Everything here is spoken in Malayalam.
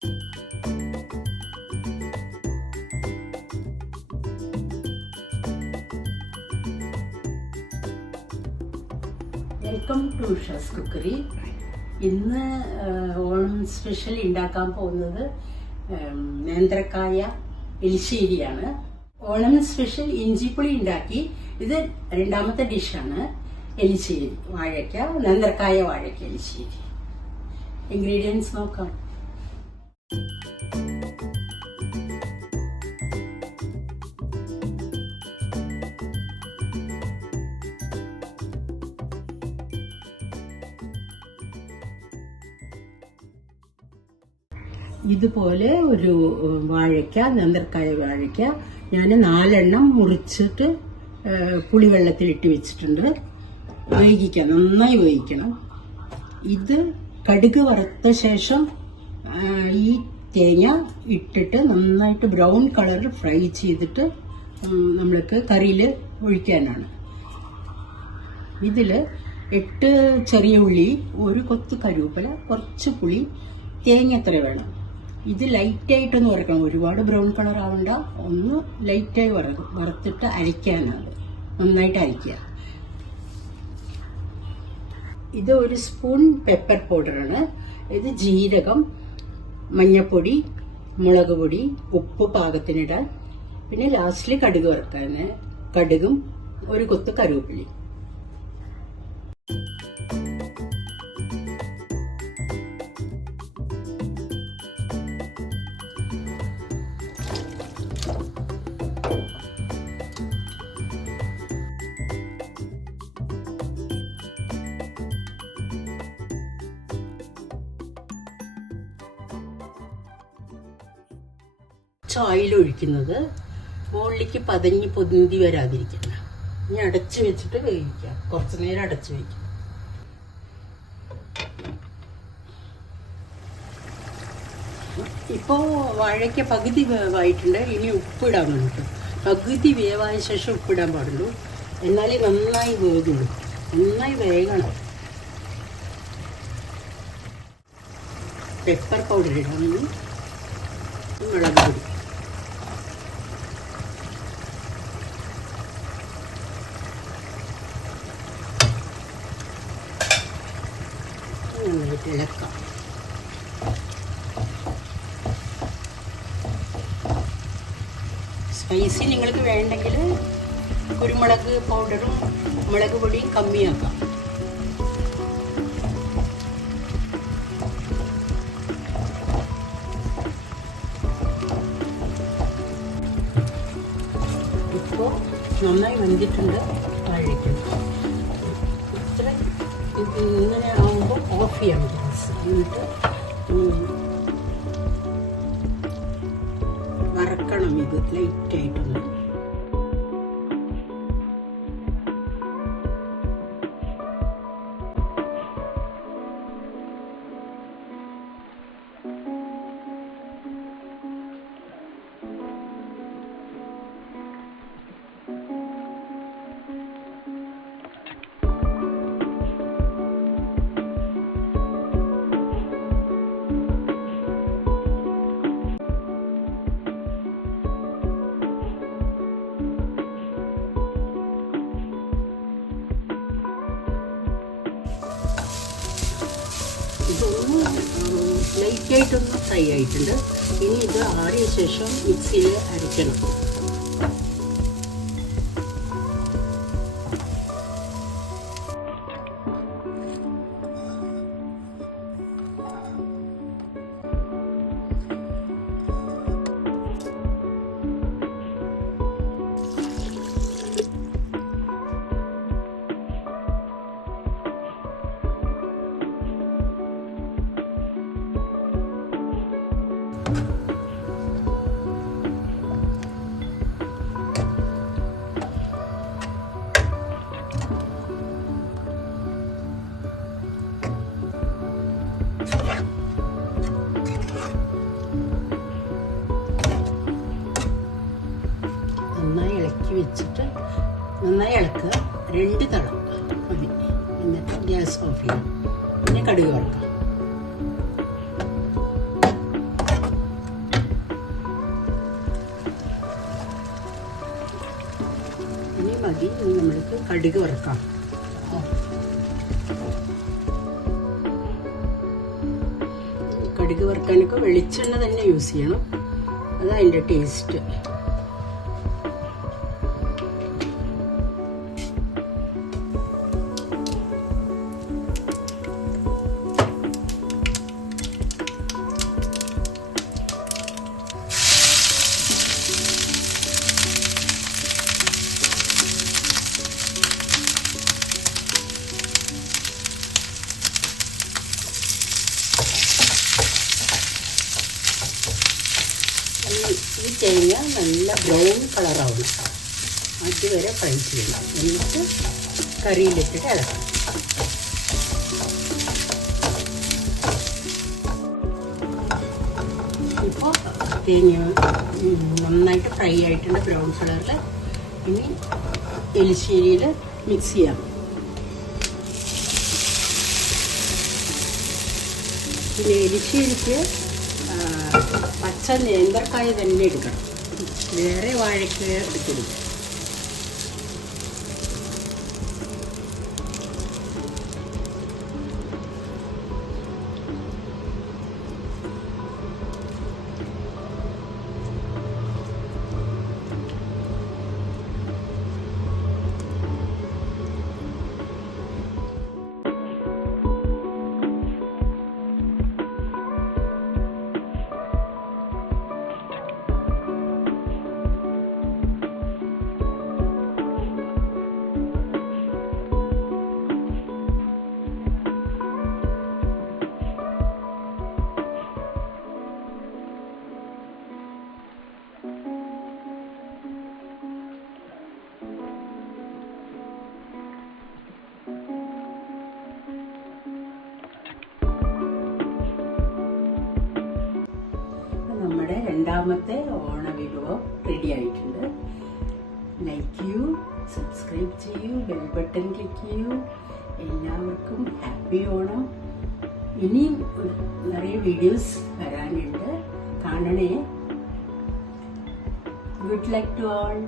Welcome to ഉഷാസ് cookery. ഇന്ന് ഓണം സ്പെഷ്യൽ ഉണ്ടാക്കാൻ പോകുന്നത് നേന്ത്രക്കായ എലിശ്ശേരിയാണ്. ഓണം സ്പെഷ്യൽ ഇഞ്ചിപ്പുളി ഉണ്ടാക്കി. ഇത് രണ്ടാമത്തെ ഡിഷാണ് എലിശ്ശേരി. വാഴയ്ക്ക, നേന്ത്രക്കായ വാഴയ്ക്ക എലിശ്ശേരി. ഇൻഗ്രീഡിയൻസ് നോക്കാം. ഇതുപോലെ ഒരു വാഴയ്ക്ക, നേന്ത്രക്കായ വാഴയ്ക്ക ഞാൻ 4 എണ്ണം മുറിച്ചിട്ട് പുളിവെള്ളത്തിലിട്ട് വെച്ചിട്ടുണ്ട്. വേവിക്കണം, നന്നായി വേവിക്കണം. ഇത് കടുക് വറുത്ത ശേഷം ഈ തേങ്ങ ഇട്ടിട്ട് നന്നായിട്ട് ബ്രൗൺ കളർ ഫ്രൈ ചെയ്തിട്ട് നമ്മൾക്ക് കറിയിൽ ഒഴിക്കാനാണ്. ഇതിൽ 8 ചെറിയ ഉള്ളി, ഒരു കൊത്ത് കരുവേപ്പില, കുറച്ച് പുളി, തേങ്ങ എത്ര വേണം. ഇത് ലൈറ്റായിട്ടൊന്ന് വറക്കണം. ഒരുപാട് ബ്രൗൺ കളർ ആവണ്ട, ഒന്ന് ലൈറ്റായി വറുത്തിട്ട് അരയ്ക്കാനാണ്. നന്നായിട്ട് അരയ്ക്കുക. ഇത് 1 സ്പൂൺ പെപ്പർ പൗഡറാണ്. ഇത് ജീരകം, മഞ്ഞപ്പൊടി, മുളക് പൊടി, ഉപ്പ് പാകത്തിനിടാൻ, പിന്നെ ലാസ്റ്റിൽ കടുക് വറുക്കാൻ. കടുകും ഒരു കൊത്ത് കരുവേപ്പിലയും. ഓയിൽ ഒഴിക്കുന്നത് മുകളിലേക്ക് പതഞ്ഞ് പൊന്തി വരാതിരിക്കണം. ഇനി അടച്ചു വെച്ചിട്ട് വേവിക്കാം. കുറച്ചു നേരം അടച്ചു വയ്ക്കാം. ഇപ്പോൾ വാഴയ്ക്ക് പകുതി വേവായിട്ടുണ്ട്. ഇനി ഉപ്പിടാൻ നമുക്ക്. പകുതി വേവായ ശേഷം ഉപ്പിടാൻ പാടുള്ളൂ. എന്നാലേ നന്നായി വേകുള്ളൂ. നന്നായി വേകണം. പെപ്പർ പൗഡർ ഇടാം. മുളക് പൊടി, നന്നായിട്ട് ഇളക്കാം. സ്പൈസി നിങ്ങൾക്ക് വേണ്ടെങ്കിൽ കുരുമുളക് പൗഡറും മുളക് പൊടിയും കമ്മിയാക്കാം. ഇപ്പോൾ നന്നായി വെന്തിട്ടുണ്ട് വാഴയ്ക്ക. ഇങ്ങനെ ആകുമ്പോൾ ഓഫ് ചെയ്യാൻ ഗ്യാസ്. എന്നിട്ട് വറക്കണം. ഇത് ലൈറ്റായിട്ടൊന്ന്. ഇതൊന്ന് ലൈറ്റായിട്ടൊന്ന് ഫ്രൈ ആയിട്ടുണ്ട്. ഇനി ഇത് ആറിയ ശേഷം മിക്സിയിൽ അരയ്ക്കണം. വെച്ചിട്ട് നന്നായി ഇളക്കുക. 2 തളം മതി. എന്നിട്ട് ഗ്യാസ് ഓഫ് ചെയ്യാം. പിന്നെ കടുക് വറുക്കാം. മതി. നമ്മൾക്ക് കടുക് വറുക്കാം. കടുക് വറുക്കാനൊക്കെ വെളിച്ചെണ്ണ തന്നെ യൂസ് ചെയ്യണം, അതാ അതിൻ്റെ ടേസ്റ്റ്. ഈ തേങ്ങ നല്ല ബ്രൗൺ കളറാവണം, അതുവരെ ഫ്രൈ ചെയ്യണം. എന്നിട്ട് കറിയിലിട്ടിട്ട് ഇളക്കണം. ഇപ്പോൾ തേങ്ങ നന്നായിട്ട് ഫ്രൈ ആയിട്ടുണ്ട്, ബ്രൗൺ കളറിൽ. ഇനി എലിശ്ശേരിയിൽ മിക്സ് ചെയ്യാം. പിന്നെ എലിശ്ശേരിക്ക് പച്ച നേന്ത്രക്കായ തന്നെ എടുക്കണം, വേറെ വാഴക്കായ എടുക്കരുത്. നമ്മുടെ രണ്ടാമത്തെ ഓണവിഭവം റെഡി ആയിട്ടുണ്ട്. ലൈക്ക് ചെയ്യൂ, സബ്സ്ക്രൈബ് ചെയ്യൂ, ബെൽ ബട്ടൺ ക്ലിക്ക് ചെയ്യൂ. എല്ലാവർക്കും ഹാപ്പി ഓണം. ഇനിയും നിറയെ വീഡിയോസ് വരാനുണ്ട്, കാണണേ. Good luck to all.